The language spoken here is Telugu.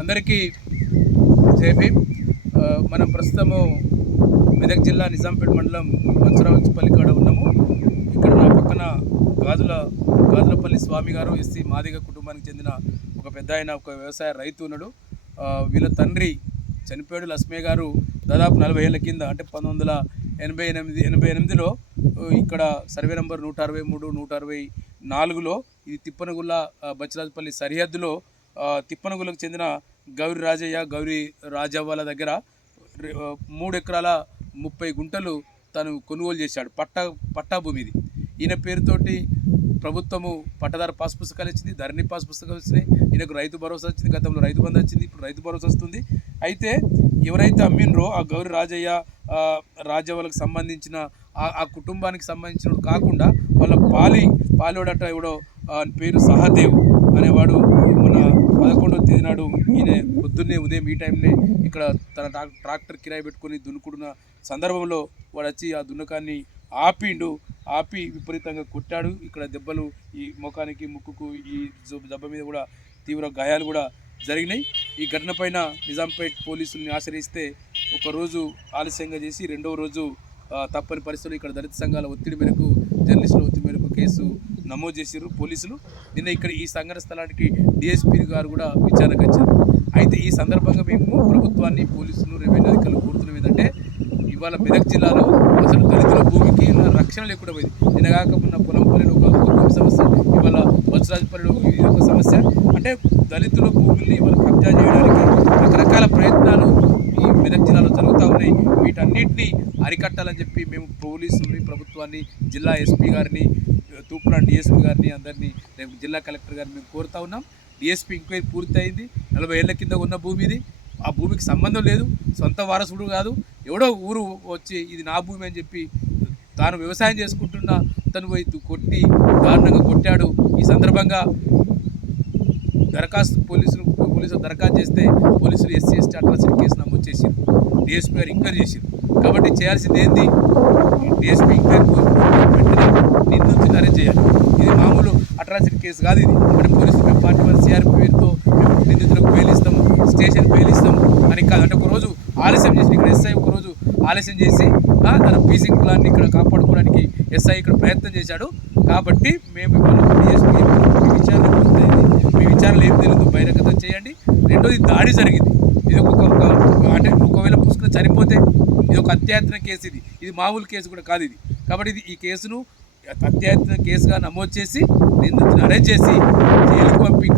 అందరికీ జై భీమ్. మనం ప్రస్తుతము మెదక్ జిల్లా నిజాంపేట మండలం వంచరావుపల్లి కాడ ఉన్నాము. ఇక్కడ నా పక్కన గాజులపల్లి స్వామి గారు ఎస్సీ మాదిగ కుటుంబానికి చెందిన ఒక పెద్ద ఆయన, ఒక వ్యవసాయ రైతు ఉన్నాడు. వీళ్ళ తండ్రి చనిపోయాడు. లక్ష్మయ్య గారు దాదాపు 40 ఏళ్ళ కింద, అంటే 1988లో ఇక్కడ సర్వే నంబర్ 163, 164లో ఇది తిప్పనగుల్ల బచ్చిరాజపల్లి సరిహద్దులో తిప్పనగుల్లకు చెందిన గౌరి రాజయ్య, గౌరి రాజవ్వల దగ్గర 3 ఎకరాల 30 గుంటలు తను కొనుగోలు చేశాడు. పట్టా భూమి ఇది. ఈయన పేరుతోటి ప్రభుత్వము పట్టదారు పాస్ పుస్తకాలు ఇచ్చింది, ధరణి పాస్ పుస్తకాలు వచ్చినాయి. ఈయనకు రైతు భరోసా వచ్చింది, గతంలో రైతు బంధు వచ్చింది, ఇప్పుడు రైతు భరోసా వస్తుంది. అయితే ఎవరైతే అమ్మినరో ఆ గౌరి రాజయ్య రాజవ్వలకు సంబంధించిన ఆ కుటుంబానికి సంబంధించిన కాకుండా వాళ్ళ పాలోడట ఎవడో పేరు సహదేవ్ అనేవాడు మన 11వ తేదీ నాడు ఈయన పొద్దున్నే ఉదయం ఈ టైంనే ఇక్కడ తన ట్రాక్టర్ కిరాయి పెట్టుకొని దున్నుకున్న సందర్భంలో వాడు వచ్చి ఆ దున్నకాన్ని ఆపి విపరీతంగా కొట్టాడు. ఇక్కడ దెబ్బలు ఈ ముఖానికి, ముక్కుకు, ఈ దెబ్బ మీద కూడా తీవ్ర గాయాలు కూడా జరిగినాయి. ఈ ఘటన పైన నిజాంపేట్ పోలీసుల్ని ఆశ్రయిస్తే ఒకరోజు ఆలస్యంగా చేసి రెండవ రోజు తప్పని పరిస్థితులు ఇక్కడ దళిత సంఘాల ఒత్తిడి మేరకు, జర్నలిస్టుల ఒత్తిడి మేరకు కేసు నమోదు చేశారు పోలీసులు. నిన్న ఇక్కడ ఈ సంఘటన స్థలానికి డిఎస్పీ గారు కూడా విచారణకు వచ్చారు. అయితే ఈ సందర్భంగా మేము ప్రభుత్వాన్ని, పోలీసులు, రెవెన్యూ అధికారులు కోరుతున్నాం ఏంటంటే, ఇవాళ మెదక్ జిల్లాలో అసలు దళితుల భూమికి రక్షణ లేకుండా పోయింది. నిన్నగాక మొన్న పొలంపల్లిలో ఒక భూమి సమస్య, ఇవాళ బచ్చిరాజపల్లిలో ఇది ఒక సమస్య. అంటే దళితుల భూముల్ని ఇవాళ కబ్జా చేయడానికి రకరకాల ప్రయత్నాలు ఈ మెదక్ జిల్లాలో జరుగుతూ ఉన్నాయి. వీటన్నిటిని అరికట్టాలని చెప్పి మేము పోలీసుల్ని, ప్రభుత్వాన్ని, జిల్లా ఎస్పీ గారిని, తూప్రాన్ డిఎస్పీ గారిని, అందరినీ, రేపు జిల్లా కలెక్టర్ గారిని మేము కోరుతా ఉన్నాం. డిఎస్పీ ఎంక్వైరీ పూర్తయింది. 40 ఏళ్ల కింద ఉన్న భూమి ఇది. ఆ భూమికి సంబంధం లేదు, సొంత వారసుడు కాదు, ఎవడో ఊరు వచ్చి ఇది నా భూమి అని చెప్పి తాను వ్యవసాయం చేసుకుంటున్న తను వైపు కొట్టి దారుణంగా కొట్టాడు. ఈ సందర్భంగా పోలీసులు దరఖాస్తు చేస్తే పోలీసులు SC/ST అట్రాసిటీ కేసు నమోదు చేశారు. డిఎస్పీ గారు ఎంక్వైరీ చేశారు. కాబట్టి చేయాల్సింది ఏంది, డిఎస్పీ ఎంక్వైరీ వెంటనే నిందితుడిని అరెస్ట్ చేయాలి. ఇది మామూలు అట్రాసిటీ కేసు కాదు. ఇది అంటే పోలీసులు మేము పార్టీ వారి CRP పేరుతో మేము నిందితులకు బెయిల్ ఇస్తాము, స్టేషన్ బెయిల్ ఇస్తాము అని కాదు. అంటే ఒకరోజు ఆలస్యం చేసి ఇక్కడ SI ఒకరోజు ఆలస్యం చేసి తన పీసీ కులాన్ని ఇక్కడ కాపాడుకోవడానికి SI ఇక్కడ ప్రయత్నం చేశాడు. కాబట్టి మేము ఇవాళ డిఎస్పీ విచారణ పూర్తయింది, మీ విచారణ ఏం తెలియదు బహిరంగత చేయండి. రెండోది దాడి జరిగింది. ఇది అంటే ఒకవేళ పుష్కర చనిపోతే ఇది ఒక అత్యాయత్న కేసు. ఇది మామూలు కేసు కూడా కాదు ఇది. కాబట్టి ఈ కేసును అత్యాయత్న కేసుగా నమోదు చేసి నిందితుని అరెస్ట్ చేసి జైలుకు పంపి